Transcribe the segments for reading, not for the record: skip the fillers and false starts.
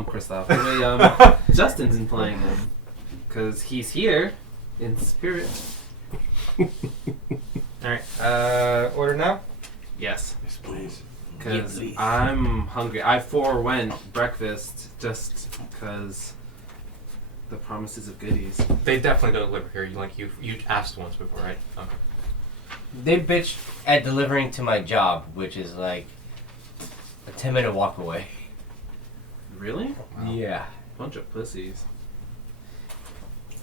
Kristoff. The way Justin's in playing him, because he's here in spirit. All right. Order now. Yes. Yes, please. Because I'm hungry. I forewent breakfast just because the promises of goodies. They definitely don't deliver here. You asked once before, right? Okay. They bitched at delivering to my job, which is like a 10-minute walk away. Really? Wow. Yeah. Bunch of pussies.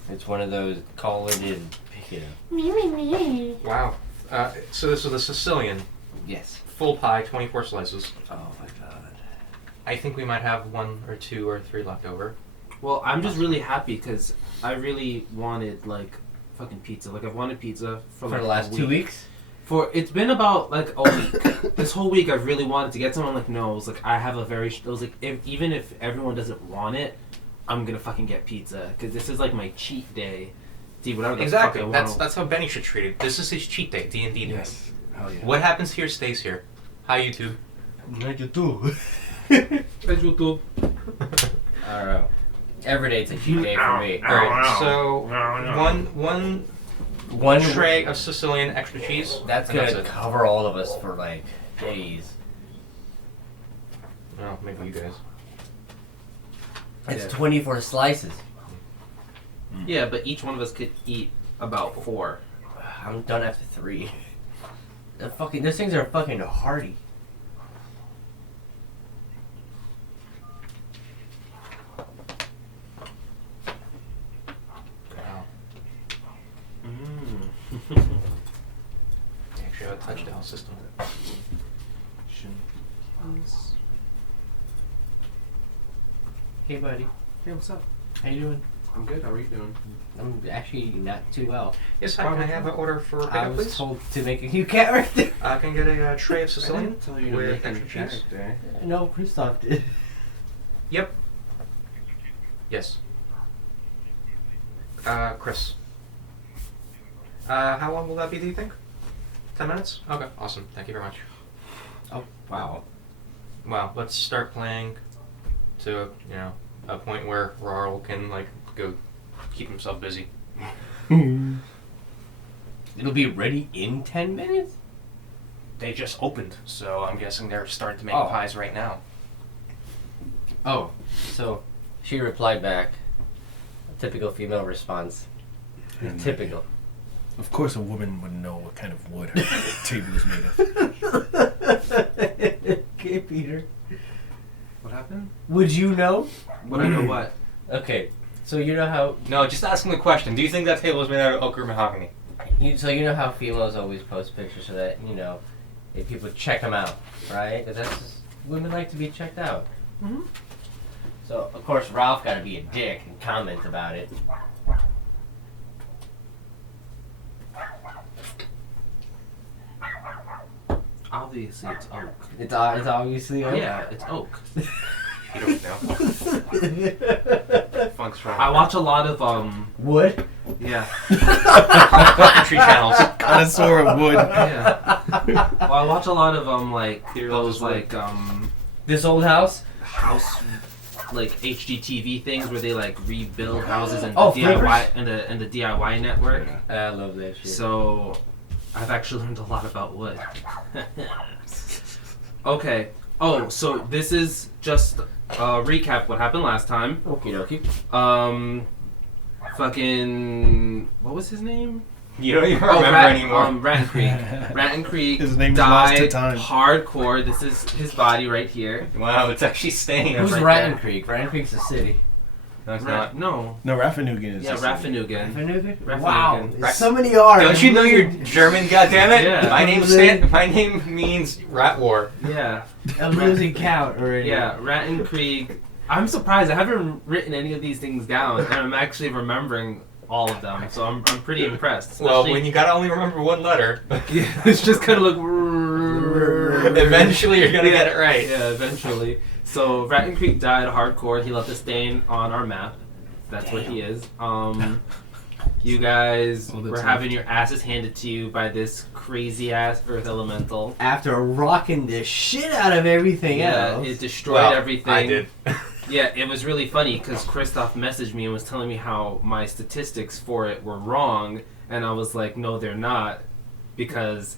It's one of those call it and pick it up. Wow. So this is the Sicilian. Yes. Full pie, 24 slices. Oh my god. I think we might have 1 or 2 or 3 left over. Well, I'm just really happy because I really wanted like fucking pizza. Like I've wanted pizza for like the last 2 weeks? It's been about like a week. This whole week I've really wanted to get some. I'm like, no, it was like I have a very. It was like even if everyone doesn't want it, I'm gonna fucking get pizza because this is like my cheat day. Do whatever the Exactly. fuck I want. That's how Benny should treat it. This is his cheat day. D&D day. Yes. Hell yeah. What happens here stays here. Hi YouTube. Hi YouTube. Hey, YouTube. I don't know. Every day it's a cheat day for me. All right. So one tray of Sicilian extra cheese. That's and gonna it. cover all of us for like days. Well, maybe you guys. It's Yeah. 24 slices. Yeah, but each one of us could eat about 4. I'm done after 3. Those things are fucking hearty. Wow. Mm. They actually have a touchdown system. Hey buddy, Hey, what's up? how you doing? I'm good. How are you doing? I'm actually not too well. Yes, hi. Can I have an order for I pickup, was please? told to make a new character. I can get a tray of I Sicilian didn't tell you to with make a new extra cheese. character. No, Christoph did. Yep. Yes. Chris. How long will that be, do you think? 10 minutes? Okay, awesome. Thank you very much. Oh, wow. Wow, let's start playing to, a point where Rarl can, go keep himself busy. It'll be ready in 10 minutes? They just opened, so I'm guessing they're starting to make Oh. pies right now. Oh, so she replied back. A typical female response. And, Typical. Of course, a woman would know what kind of wood her table is made of. Okay, Peter. What happened? Would you know? Would I know what? Okay, so you know how No, just ask him the question. Do you think that table is made out of oak or mahogany? you know how females always post pictures so that if people check them out, right? Because that's just, women like to be checked out. Mm-hmm. So of course Ralph got to be a dick and comment about it. Obviously, it's oak. It's obviously Yeah, it's oak. You don't know. Funk's wrong. I watch a lot of wood. Yeah. Tree channels. Connoisseur of wood. Yeah. Well, I watch a lot of Peter those loves wood. This old house. house HGTV things where they rebuild houses and Oh, the DIY flippers? and the DIY network. I love that shit. So I've actually learned a lot about wood. Okay. Oh, so this is just a recap what happened last time. Okie dokie. Fucking what was his name? You don't even remember anymore. Ratton Creek. Ratton Creek His name is lost to died time. hardcore. This is his body right here. Wow, it's actually staying. Who's right Ratton there. Creek? Ratton Creek's a city. No, it's not. No. No, Raffanugan is. Yeah, Raffanugan. Raffanugan? Wow, Raffanugan. so many R's. Don't you know you're German? goddammit? Yeah. My name means rat war. Yeah. I'm losing count already. Yeah, Ratton Creek. I'm surprised. I haven't written any of these things down, and I'm actually remembering all of them. So I'm pretty impressed. Well, Especially- when you gotta only remember one letter, yeah, it's just kind of like. eventually you're gonna get it right. Yeah, eventually. So Ratton Creek died hardcore. He left a stain on our map. That's what he is. You guys Well, that's were having your asses handed to you by this crazy ass Earth Elemental. After rocking the shit out of everything Yeah, else. it destroyed Well, everything. I did. Yeah, it was really funny because Christoph messaged me and was telling me how my statistics for it were wrong, and I was like, no, they're not, because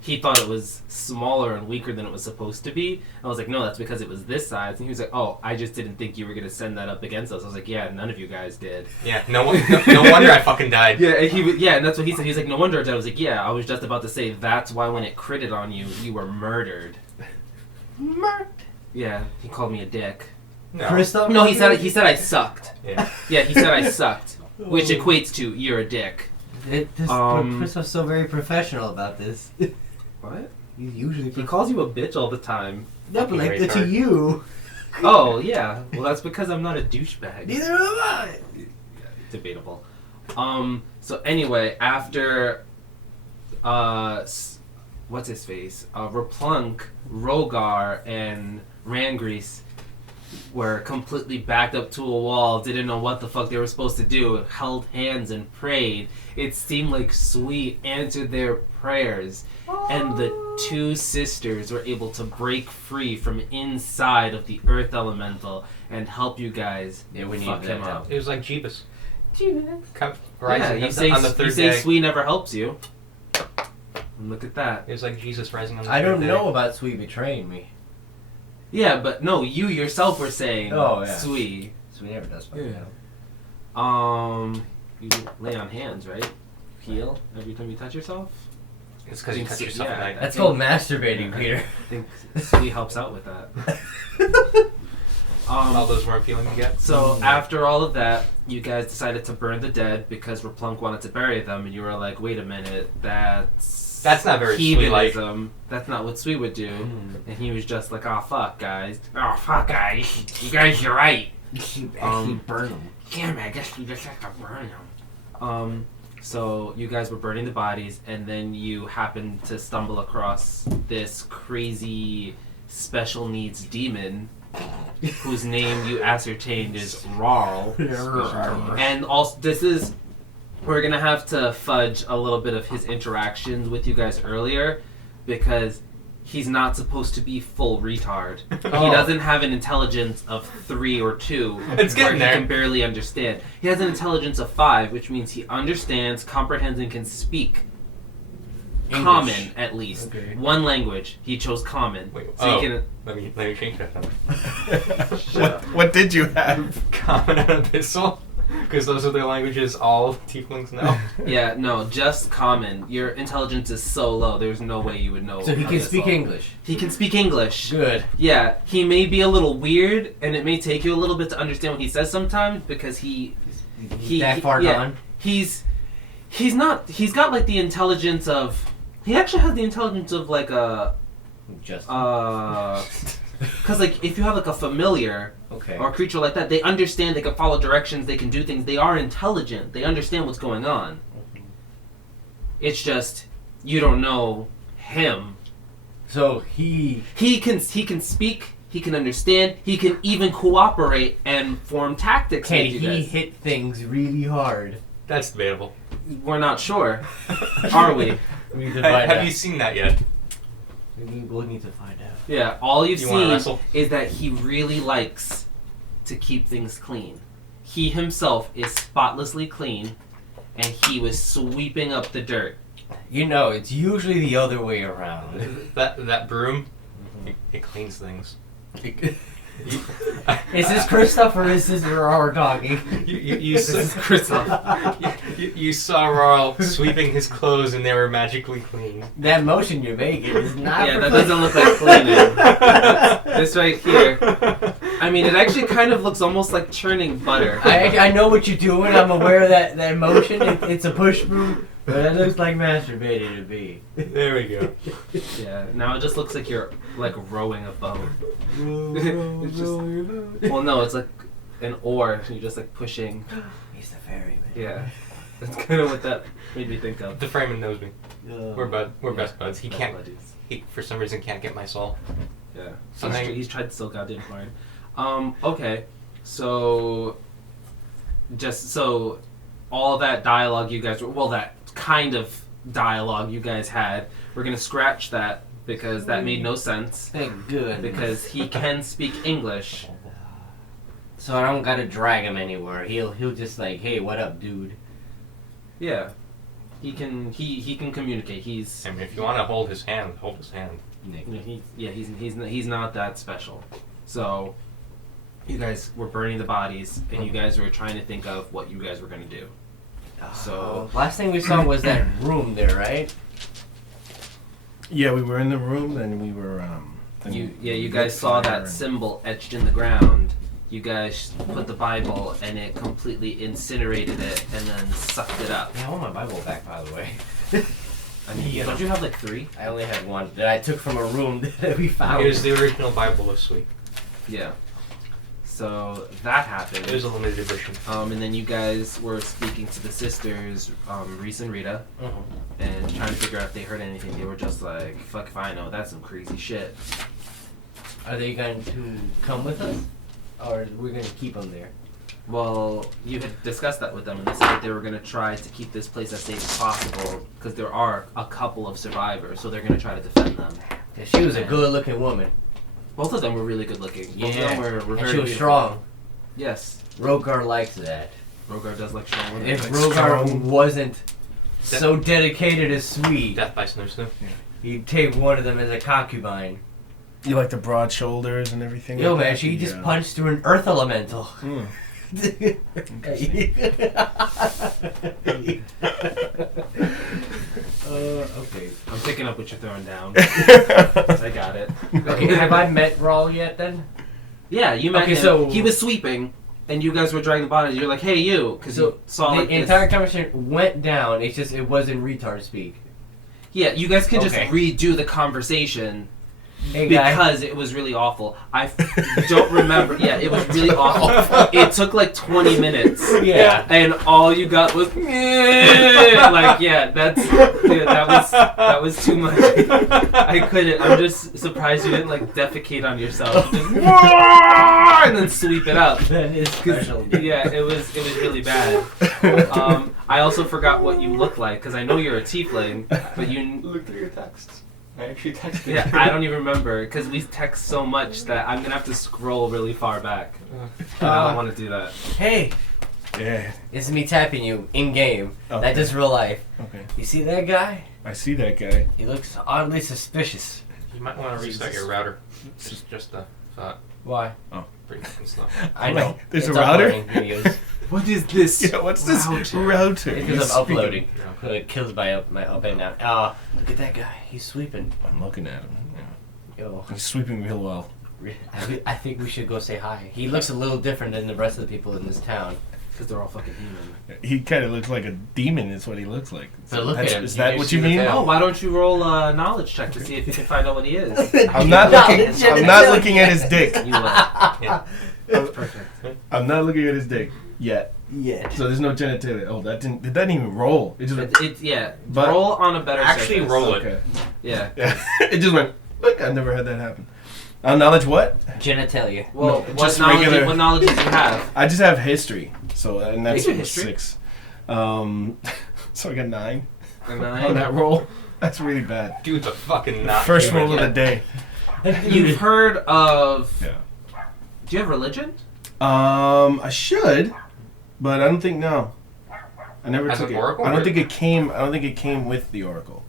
he thought it was smaller and weaker than it was supposed to be. I was like, no, that's because it was this size. And he was like, oh, I just didn't think you were going to send that up against us. I was like, yeah, none of you guys did. Yeah, no wonder I fucking died. Yeah, and that's what he said. He was like, no wonder I died. I was like, yeah, I was just about to say that's why when it critted on you, you were murdered. Yeah, he called me a dick. No. Christoph? No, he said I sucked. Yeah. Yeah, he said I sucked, which equates to you're a dick. Christoph's so very professional about this. What? He's usually He calls you a bitch all the time. No, but like Retard. to you. Oh, yeah. Well, that's because I'm not a douchebag. Neither am I. Debatable. So anyway, after, what's his face? Raplunk, Rogar, and Rangrease were completely backed up to a wall, didn't know what the fuck they were supposed to do, held hands and prayed. It seemed like Sweet answered their prayers, and the two sisters were able to break free from inside of the earth elemental and help you guys fuck him up. It was like Jeebus. Yeah, Rising you say, on the third you say day. Sweet never helps you. And look at that. It was like Jesus rising on the I third don't day. know about Sweet betraying me. Yeah, but no, you yourself were saying Oh, yeah. Sweet. Sweet never does fucking Yeah. know. You lay on hands, right? Heal every time you touch yourself? It's because you touch yourself at night. That's called masturbating, Peter. I think Sweet helps out with that. All those warm feelings you get. So after all of that, you guys decided to burn the dead because Raplunk wanted to bury them, and you were like, wait a minute, that's not very Sweet-like. heathenism. That's not what Sweet would do. And he was just like, oh fuck guys. Oh fuck guys. You guys, you're right. Burn them. Damn, I guess we just have to burn them. So you guys were burning the bodies, and then you happened to stumble across this crazy special needs demon whose name you ascertained is Rarl. And also, we're gonna have to fudge a little bit of his interactions with you guys earlier, because he's not supposed to be full retard. He doesn't have an intelligence of 3 or 2, It's where getting he there. can barely understand. He has an intelligence of 5, which means he understands, comprehends, and can speak English. Common, at least. Okay. One language. He chose Common. Wait, So he can... let me change that then. What did you have? Common and Abyssal, because those are the languages all tieflings know. Yeah, no, just Common. Your intelligence is so low, there's no way you would know. So he can speak Abyssal. English. He can speak English. Good. Yeah, he may be a little weird, and it may take you a little bit to understand what he says sometimes, because He's that far yeah, gone. He's got like the intelligence of... He actually has the intelligence of like a... Just. Because like, if you have like a familiar... Okay. or a creature like that, they understand, they can follow directions, they can do things, they are intelligent, they understand what's going on. It's just, you don't know him. So he He can speak, he can understand, he can even cooperate and form tactics can with you he guys. hit things really hard? That's debatable. We're not sure. Are we? We need to find Have out. you seen that yet? We'll need to find out. Yeah, all you've You wanna seen wrestle? is that he really likes to keep things clean. He himself is spotlessly clean, and he was sweeping up the dirt. You know, it's usually the other way around. That broom, it cleans things. Is this Christoph or is this Aurora talking? You saw Rarl sweeping his clothes and they were magically clean. That motion you're making is not. Yeah, for that doesn't look like cleaning. This right here. I mean, it actually kind of looks almost like churning butter. I know what you're doing. I'm aware of that motion. It's a push move, but it looks like masturbating to me. There we go. Yeah, now it just looks like you're like rowing a boat. It's just, well, no, it's like an oar. You're just like pushing. He's the ferryman. Yeah, that's kind of what that made me think of. The Freeman knows me. We're best buds. He Best can't. buddies. He for some reason can't get my soul. Yeah, Something- he's tried so goddamn hard. Okay, so just so all that dialogue you guys that kind of dialogue you guys had, we're gonna scratch that because that made no sense. Thank good. Because he can speak English, So I don't gotta drag him anywhere. He'll just like, hey, what up, dude? Yeah. He can communicate. He's I mean, if you want to hold his hand, hold his hand. he's not that special. So you guys were burning the bodies, and you guys were trying to think of what you guys were gonna do. So last thing we saw was that room there, right? Yeah, we were in the room, and we were. You guys saw that symbol etched in the ground. You guys put the Bible, and it completely incinerated it, and then sucked it up. Yeah, I want my Bible back, by the way. I mean, don't you have like 3? I only had one that I took from a room that we found. It was the original Bible of Sweet. Yeah. So that happened. It was a limited edition. And then you guys were speaking to the sisters, Reese and Rita, and trying to figure out if they heard anything. They were just like, fuck if I know, that's some crazy shit. Are they going to come with us? Or are we going to keep them there? Well, you had discussed that with them, and they said that they were going to try to keep this place as safe as possible, because there are a couple of survivors, so they're going to try to defend them. Yeah, she was a good-looking woman. Both of them were really good looking. Both of them were and very she was beautiful. strong. Yes. Rogar likes that. Rogar does like strong women. If Like Rogar strong. wasn't so dedicated as Sweet, Death by Snoo Snoo. he'd take one of them as a concubine. You like the broad shoulders and everything? Yo, like man, that? she Yeah. just punched through an earth elemental. Okay. I'm picking up what you're throwing down. I got it. Okay, have I met Raul yet then? Yeah, you met Okay, him. so- He was sweeping, and you guys were dragging the bodies. You're like, hey, you, because So you saw the like this. entire conversation went down. It's just it wasn't retard speak. Yeah, you guys can just Okay. redo the conversation Hey guy. because it was really awful. I don't remember. Yeah, it was really awful. It took like 20 minutes. Yeah. And all you got was like, yeah, that was too much. I couldn't. I'm just surprised you didn't like defecate on yourself. Just, and then sweep it up. That is special. Yeah, it was really bad. I also forgot what you look like because I know you're a tiefling, but you. Look through your texts. I actually texted Yeah, you. I don't even remember because we text so much that I'm gonna have to scroll really far back. And I don't want to do that. Hey, Yeah. it's me tapping you in game. Okay. That's just real life. Okay. You see that guy? I see that guy. He looks oddly suspicious. You might want to reset your router. Just a thought. Why? Pretty fucking slow. I know. There's It's a router? uploading videos. What is this? Yeah, what's this Router. router? It's He's because I'm speaking- uploading. It kills my up and down. Look at that guy. He's sweeping. I'm looking at him. Yeah. Yo, He's sweeping real well. I think we should go say hi. He looks a little different than the rest of the people in this town. Because they're all fucking human. He kind of looks like a demon. Is what he looks like. But look at him. Is You that can what see you the mean? tail. Oh, why don't you roll a knowledge check to see if you can find out what he is? I'm not looking. I'm not looking at his dick. You will. Yeah. That's perfect. I'm not looking at his dick yet. Yeah. So there's no genitalia. Oh, that didn't even roll. It just Yeah. But- roll on a better Actually, surface. roll it. okay. Yeah. Yeah. It just went. Look, I've never had that happen. Knowledge what? Genitalia. Well, No, what just knowledge? regular- What knowledge do you have? I just have history. So and that's You do history? 6. So I got 9 A on 9? that roll. That's really bad. Dude's a fucking not First human. roll of the day. You've heard of? Yeah. Do you have religion? I should, but I don't think no. I never As took an it. oracle, I don't or- think it came. I don't think it came with the oracle.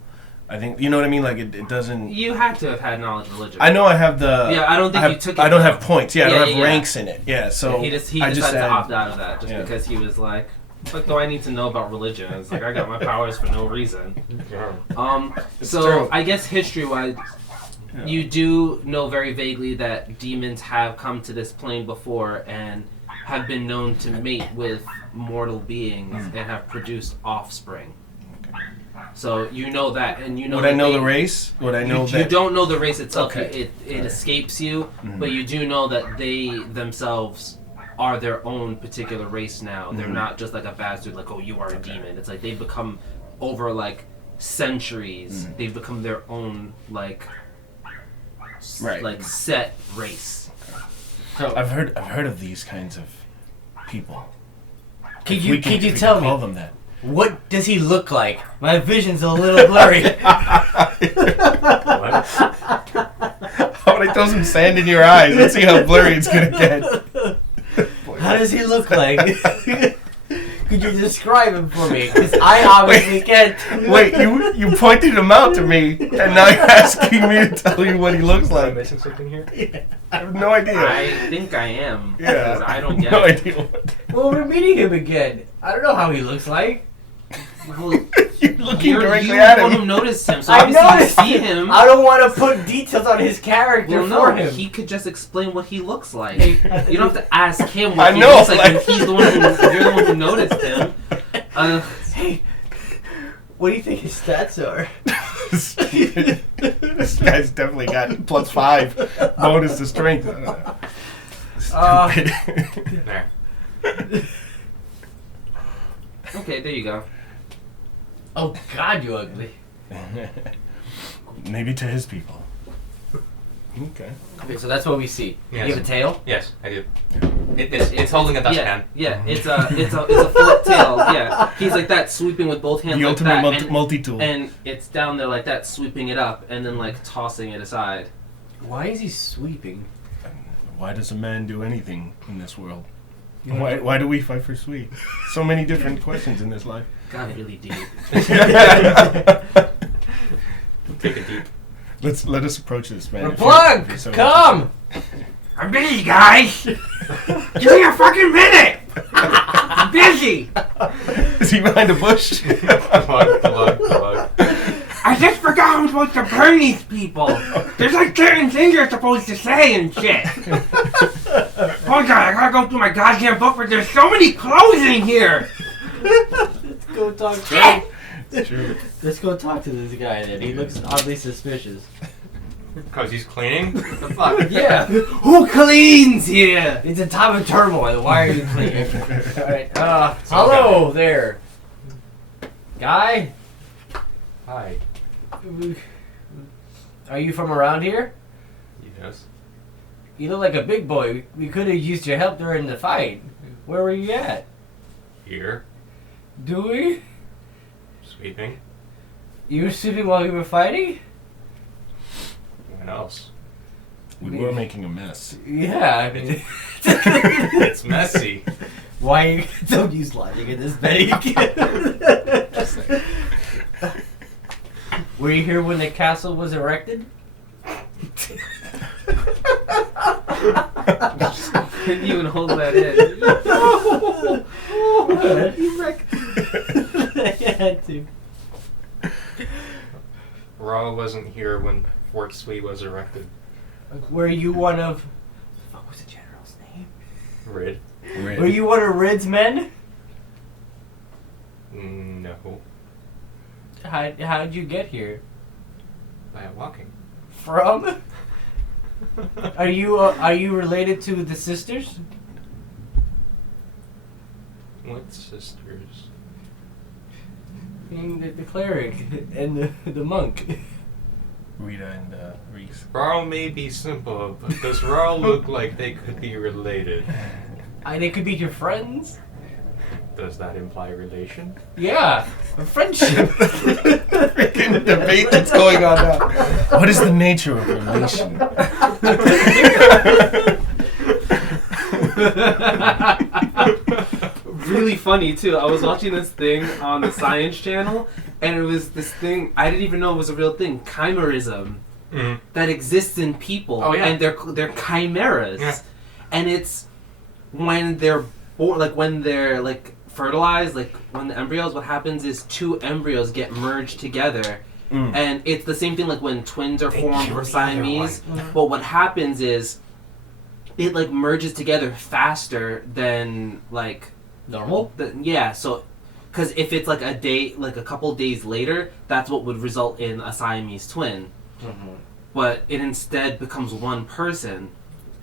I think you know what I mean. Like it doesn't. You had to have had knowledge of religion. I know I have the. Yeah, I don't think have, you took it. I don't though. have points. Yeah, I Yeah, don't have yeah. ranks in it. Yeah, so he I decided just to had, opt out of that just Yeah. because he was like, "What do I need to know about religion?" It's like I got my powers for no reason. Yeah. It's So true. I guess history-wise, Yeah. you do know very vaguely that demons have come to this plane before and have been known to mate with mortal beings and have produced offspring. So you know that, and you know. Would I that know they- the race? Would I know you that? don't know the race itself. Okay. It escapes you, Mhm. but you do know that they themselves are their own particular race now. They're Mhm. not just like a bastard, like, oh, you are a demon. It's like they've become, over like centuries, Mhm. they've become their own like, Right. like set race. So, I've heard of these kinds of people. could If you we could you if we tell can call me them that? what does he look like? My vision's a little blurry. What? How about I throw some sand in your eyes? Let's see how blurry it's gonna get. How does he look like? Could you describe him for me? Because I obviously can't. Wait, you pointed him out to me, and now you're asking me to tell you what he looks Am I like. missing something here? I have no idea. I think I am. Yeah, 'cause I don't get no it. idea what. Well, we're meeting him again. I don't know how he looks like. Well, You're looking directly you at the one him. who noticed him, so I obviously noticed you see him. I don't want to put details on his character Well, for no, him. he could just explain what he looks like. Hey, You don't have to ask him I what he know, looks like when like- he's the one who, you're the one who noticed him. Hey, what do you think his stats are? This guy's definitely got +5 bonus to strength. Stupid. There. Okay, there you go. Oh God, you ugly. Maybe to his people. Okay. Okay, so that's what we see. Yes. You have a tail? Yes, I do. It's holding a dustpan. Yeah, it's a flip tail. Yeah, he's like that, sweeping with both hands The like ultimate that, and, multi-tool. and it's down there like that, sweeping it up, and then like tossing it aside. Why is he sweeping? Why does a man do anything in this world? Why do we fight for sweet? So many different questions in this life. Got really deep. Take a deep. Let us approach this man. Plug! So- Come! I'm busy, guys. Give me a fucking minute. I'm busy. Is he behind a bush? Plug. I just forgot I'm supposed to burn these people. There's like certain things you're supposed to say and shit. Oh god, I gotta go through my goddamn book, but there's so many clothes in here. Let's go talk to It's true. Let's go talk to this guy then. He looks oddly suspicious. Because he's cleaning? What the fuck? Yeah. Who cleans here? It's a time of turmoil. Why are you cleaning? Alright, hello there. Guy? Hi. Are you from around here? Yes. You look like a big boy. We could have used your help during the fight. Where were you at? Here. Do we? Sweeping. You were sleeping while we were fighting? When else? We were making a mess. Yeah, I mean... It's messy. Why don't use logic in this, Betty? Were you here when the castle was erected? Couldn't even hold that in. You wrecked. I had to. Ra wasn't here when Fort Sweet was erected. Were you one of... What was the general's name? Rid? Were you one of Rid's men? No. How'd you get here? By walking. From? Are you related to the sisters? What sisters? I mean, the cleric and the monk. Rita and Reese. Ra may be simple, but does Ra look like they could be related? They could be your friends. Does that imply relation? Yeah, a friendship. Freaking debate that's going on now. What is the nature of relation? Really funny too. I was watching this thing on the Science Channel, and it was this thing I didn't even know it was a real thing, chimerism, that exists in people. Oh, yeah. And they're chimeras, Yeah. and it's when they're when they're like fertilized, like when the embryos. What happens is two embryos get merged together. And it's the same thing like when twins are formed or Siamese. But what happens is it like merges together faster than like Normal? yeah. So because if it's like a couple days later, that's what would result in a Siamese twin. But it instead becomes one person.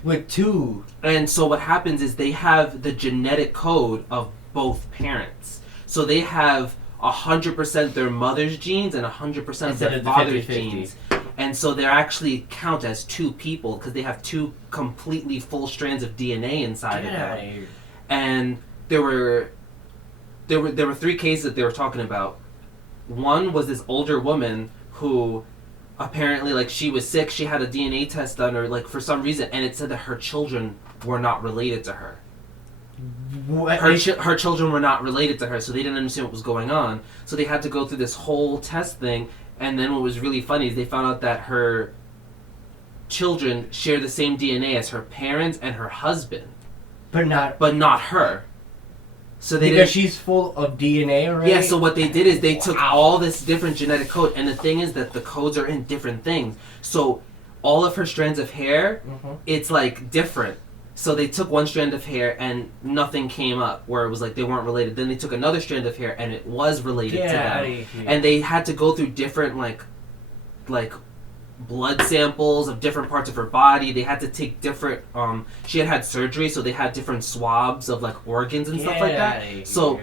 With two. And so what happens is they have the genetic code of both parents. So they have 100% their mother's genes and 100% of Instead their of the father's 50-50. genes. And so they actually count as two people because they have two completely full strands of DNA inside of them. And there were 3 cases that they were talking about. One was this older woman who apparently like she was sick, she had a DNA test done or like for some reason, and it said that her children were not related to her. What? Her children were not related to her, so they didn't understand what was going on. So they had to go through this whole test thing, and then what was really funny is they found out that her children share the same DNA as her parents and her husband, but not her. So they because didn't, she's full of DNA already. yeah. So what they did is they took all this different genetic code, and the thing is that the codes are in different things. So all of her strands of hair, it's like different. So they took one strand of hair and nothing came up where it was like they weren't related. Then they took another strand of hair and it was related to them. And they had to go through different like blood samples of different parts of her body. They had to take different she had surgery, so they had different swabs of like organs and stuff like that. So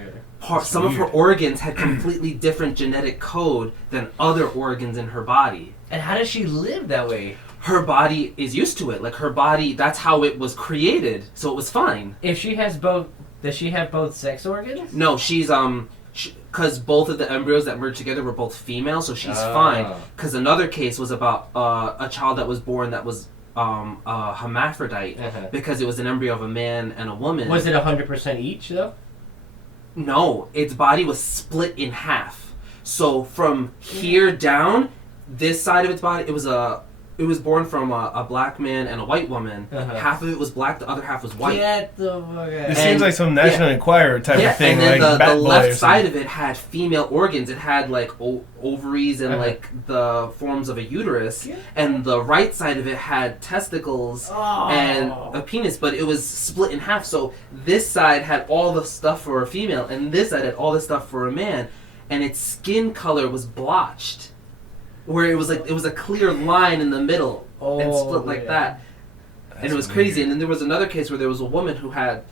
some of her organs had completely different genetic code than other organs in her body. And how does she live that way? Her body is used to it. Like her body, that's how it was created, so it was fine. If she has both, does she have both sex organs? No, she's because both of the embryos that merged together were both female, so she's fine. Because another case was about a child that was born that was a hermaphrodite, because it was an embryo of a man and a woman. Was it 100% each though? No, its body was split in half. So from here down, this side of its body, it was born from a black man and a white woman. Half of it was black, the other half was white. Get the fuck out. It seems like some National Enquirer type of thing. And then like the Bat Boy left side of it had female organs. It had like ovaries and like the forms of a uterus. And the right side of it had testicles and a penis, but it was split in half. So this side had all the stuff for a female, and this side had all the stuff for a man. And its skin color was blotched, where it was like it was a clear line in the middle and split like that. And it was crazy. And then there was another case where there was a woman who had,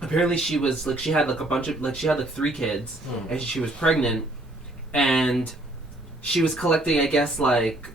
apparently she was like, she had like a bunch of, like she had like 3 kids and she was pregnant, and she was collecting, I guess, like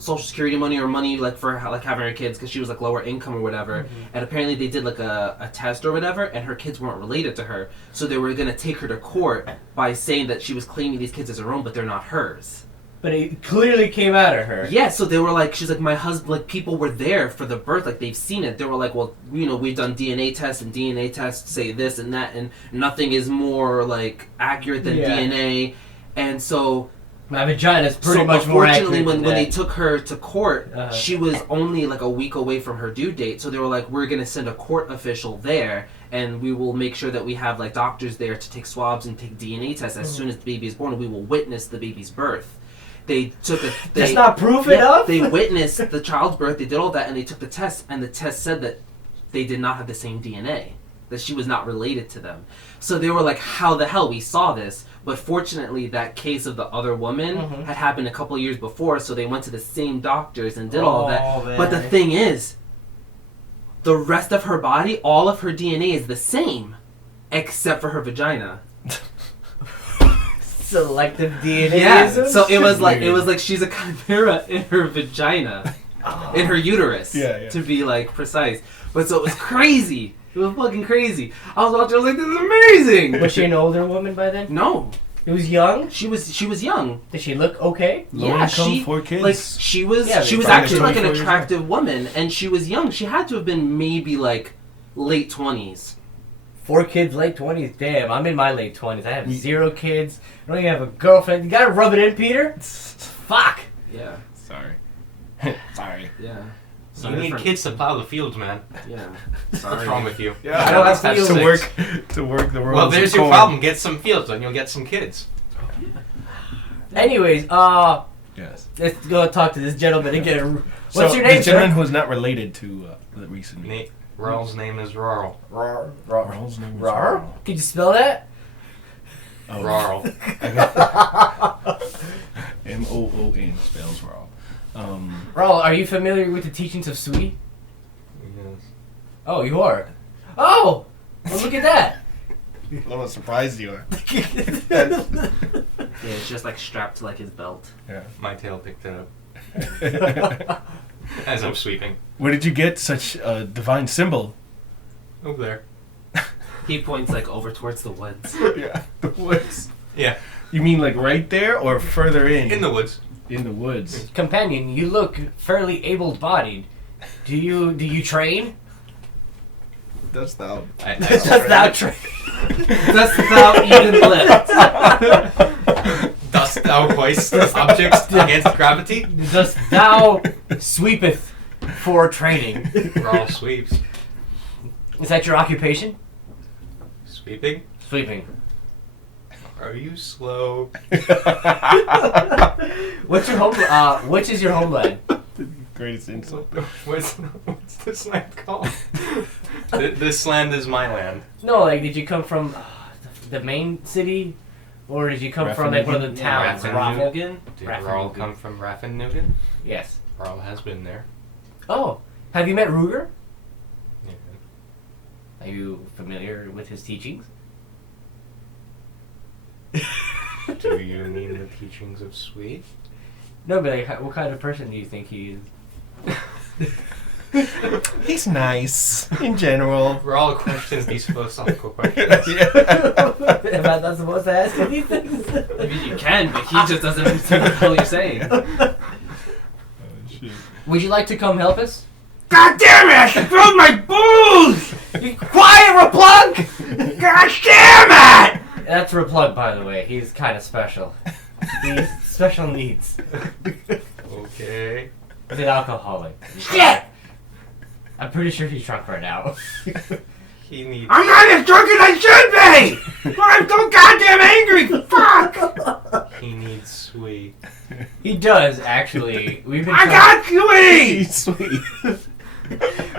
social security money or money like for like having her kids, because she was like lower income or whatever. And apparently they did like a test or whatever, and her kids weren't related to her, so they were gonna take her to court by saying that she was claiming these kids as her own, but they're not hers. But it clearly came out of her. Yeah, so they were like, she's like, my husband, like, people were there for the birth, like, they've seen it. They were like, well, you know, we've done DNA tests, and DNA tests say this and that, and nothing is more, like, accurate than DNA. And so... my vagina's pretty much more accurate than when they took her to court, she was only, like, a week away from her due date. So they were like, we're going to send a court official there, and we will make sure that we have, like, doctors there to take swabs and take DNA tests as soon as the baby is born, and we will witness the baby's birth. They took a... That's not proof enough? They witnessed the child's birth, they did all that, and they took the test, and the test said that they did not have the same DNA, that she was not related to them. So they were like, how the hell we saw this? But fortunately, that case of the other woman had happened a couple of years before, so they went to the same doctors and did all that. Man. But the thing is, the rest of her body, all of her DNA is the same, except for her vagina. Selective DNA. Yeah, so it was like she's a chimera in her vagina, in her uterus, to be like precise. But so it was crazy. It was fucking crazy. I was watching. I was like, this is amazing. Was she an older woman by then? No, it was young. She was young. Did she look okay? Low income, 4 kids. Like she was actually like an attractive woman, and she was young. She had to have been maybe like late 20s. 4 kids, late 20s. Damn, I'm in my late 20s. I have 0 kids. I don't even have a girlfriend. You gotta rub it in, Peter. Fuck. Yeah. Sorry. Sorry. Yeah. You need kids to plow the fields, man. Yeah. What's wrong with you? Yeah, I don't have fields. to work the world. Well, there's your problem. Get some fields, and you'll get some kids. Anyways, yes. let's go talk to this gentleman again. What's your name, the gentleman who is not related to the recent. Rawl's name is Rawl. Rawl's name is Rawr? Rawl. Can you spell that? Oh. Rawl. M-O-O-N spells Rawl. Rawl, are you familiar with the teachings of Sui? Yes. Oh, you are. Oh, well, look at that. Look how surprised you are. Yeah, it's just like strapped to like his belt. Yeah. My tail picked it up as I'm sweeping. Where did you get such a divine symbol? Over there. He points like over towards the woods. Yeah, the woods. Yeah. You mean like right there or further in? In the woods. In the woods. Companion, you look fairly able-bodied. Do you train? Dost thou? Dost thou train? Dost thou even lift? Dost thou hoist objects against gravity? Dost thou sweepeth for training? Rawl sweeps. Is that your occupation? Sweeping? Sweeping. Are you slow? What's your home? Which is your homeland? Greatest insult. What's this land called? This land is my land. No, like, did you come from the main city, or did you come from like one of the towns? Raffinugan? Raffinugan? Did Rawl come from Raffinugan? Yes. Rawl has been there. Oh, have you met Ruger? Yeah. Are you familiar with his teachings? Do you mean the teachings of Sweet? No, but like, what kind of person do you think he is? He's nice in general. Rawl questions these philosophical questions. Am I not supposed to ask anything? I mean, you can, but he just doesn't understand what the hell you're saying. Shit. Would you like to come help us? God damn it! I spilled my booze! You quiet, Replug! God damn it! That's Replug, by the way. He's kind of special. He's special needs. Okay. He's an alcoholic. Shit! I'm pretty sure he's drunk right now. He needs. I'm not as drunk as I should be! I'm so goddamn angry! Fuck! He needs Sweet. He does, actually. We've been I got sweet! Sweet.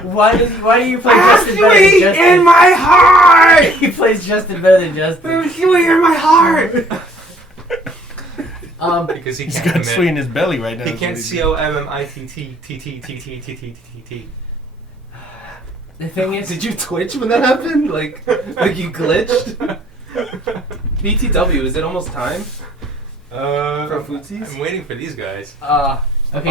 Why do you play I have Justin better than sweet Justin? in my heart! He plays Justin better than Justin. There's sweet in my heart! Because he He's can't got commit. sweet in his belly right now. He is can't what he's COMMITTTTTTTTTT. The thing is, Did you twitch when that happened? Like you glitched? BTW, is it almost time for foodsies? I'm waiting for these guys. okay, I'll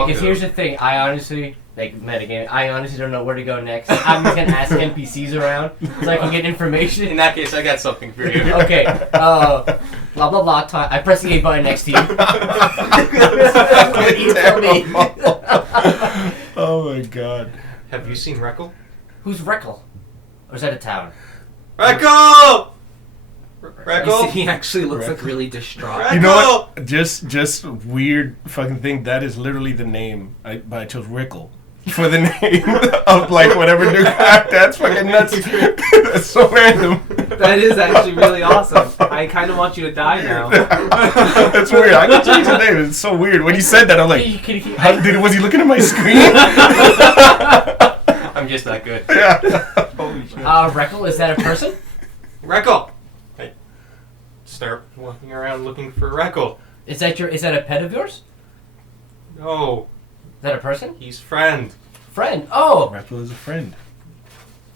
because go. here's the thing. I honestly, like, metagame, I honestly don't know where to go next. I'm just gonna ask NPCs around so I can get In information. that case, I got something for you. Okay, blah blah blah time. I press the A button next to you. You tell me. Oh my god. Have you seen Reckle? Who's Reckle? Or is that a town? Reckle! You Reckle? see, he actually looks like really distraught. You know what? Just weird fucking thing. That is literally the name. But I chose Rickle for the name of like whatever new character. That's fucking nuts. That's so random. That is actually really awesome. I kind of want you to die now. That's weird. I can change the name. It's so weird. When he said that, I'm like, was he looking at my screen? I'm just that good. Yeah. Holy shit. Reckle, is that a person? Reckle! I start walking around looking for Reckle. Is that a pet of yours? No, Is that a person? he's friend. Friend? Oh! Rickle is a friend.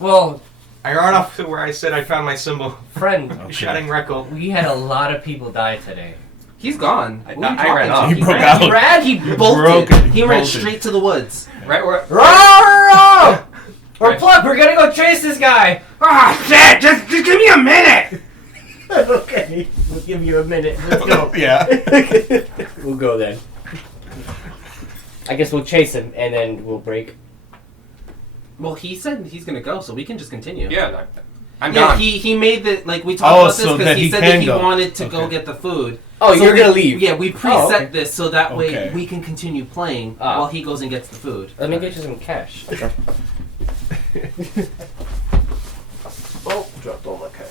Well, I ran off to where I said I found my symbol. friend, Okay. Shouting Reckle. we had a lot of people die today. He's gone. I- What are you I ran talking off. to? He broke ran, out. He ran. He bolted. broke it. He ran Bolted. straight to the woods. Right where? Roar! Or Plug, we're gonna go chase this guy! Ah, shit! Just give me a minute. Okay, we'll give you a minute. Let's go. Yeah. We'll go then. I guess we'll chase him and then we'll break. Well, he said he's gonna go, so we can just continue. Yeah, I'm Yeah, gone. he made the like we talked Oh, about this so because that he he said can that he go. wanted to go Okay. get the food. Oh, So you're we- gonna leave? Yeah, we preset Oh, okay. this so that way Okay. we can continue playing Ah. while he goes and gets the food. Let me get you some cash. Oh, dropped all my cash.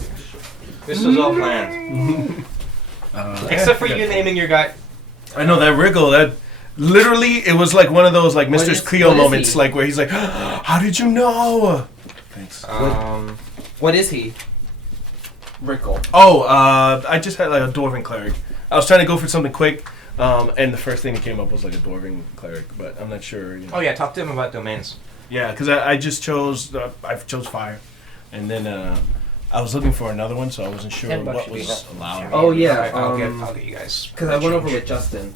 This was all planned. Except for you naming your guy. I know that Rickle. That literally, it was like one of those like What Mr. is- Cleo what is moments, he? like where he's like, "How did you know?" Thanks. What is he? Rickle. Oh, I just had like a Dwarven cleric. I was trying to go for something quick, and the first thing that came up was like a Dwarven cleric, but I'm not sure. You know. Oh yeah, talk to him about domains. Yeah, because I just chose I chose fire, and then I was looking for another one, so I wasn't sure $10 what should be was enough. allowed. Oh yeah, Okay, I'll get you guys. because I went over with Justin.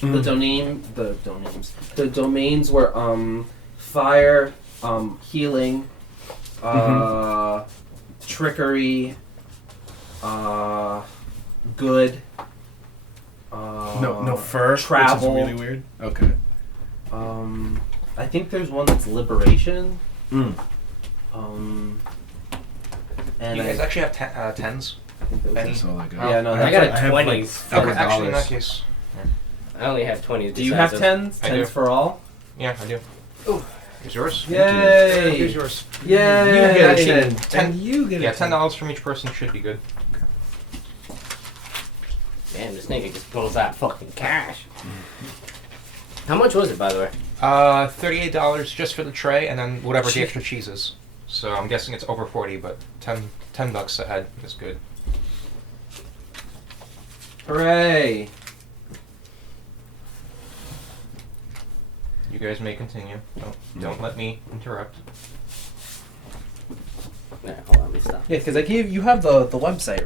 The domains were fire, healing, trickery, good. No fur. travel. Which is really weird. Okay. I think there's one that's liberation. And you guys I actually have tens? think that was Any? it. That's all I got. Yeah, no, I got a I have, 20. like, Okay, actually, in that $4. case, I only have 20s. Do you have besides tens? I Tens do. for all? yeah, I do. Oh. Here's yours. Yay! Here's yours. Yay! You get a Ten. 10. And you get Yeah, a 10. $10 from each person should be good. those. Damn, this nigga just pulls out fucking cash. How much was it, by the way? $38 just for the tray, and then whatever the extra cheese is. So I'm guessing it's over 40, but $10 a head is good. Hooray! You guys may continue. Don't let me interrupt. Nah, hold on, let me stop. Yeah, because I gave you have the website, right?